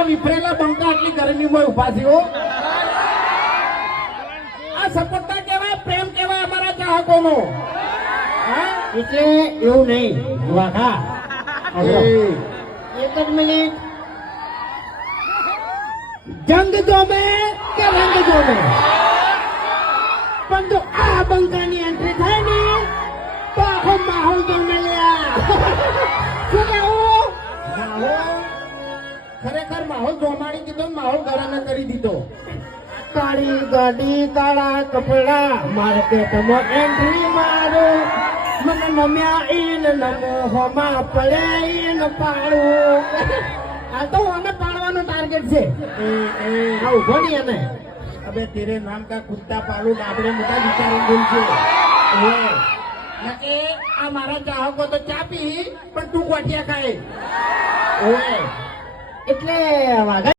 આ વિફરેલા બંકા આટલી ગરમીમાં ઉભા છે હો. આ સપોર્ટતા કહેવાય, પ્રેમ કહેવાય અમારા ચાહકોનો. એટલે એવું નહીં વાઘા એક જ મિનિટ જંગ જોમે કે રંગ જોમે પણ જો આ બંકાની એન્ટ્રી થાય ને તો આખો માહોલ જોમે લ્યા શું કેવું ખરેખર માહોલ જોમાડી દીધો, માહોલ ગરમ કરી દીધો. કાળી ગાડી કાળા કપડા માર્કેટમાં એન્ટ્રી મારો મને નમ્યા ઈન નમો હોમાં પડે ઈન પાડું આ તો અમે પાડવાનો ટાર્ગેટ છે આ ઉભો નહીં અમે અબે તેરે નામ કા કુત્તા પાલું આપણે મોટા વિચારી બોલશે. નકે આ મારા ચાહકો તો ચાપી પણ તું ગોઠિયા ખાય. એટલે વાઘા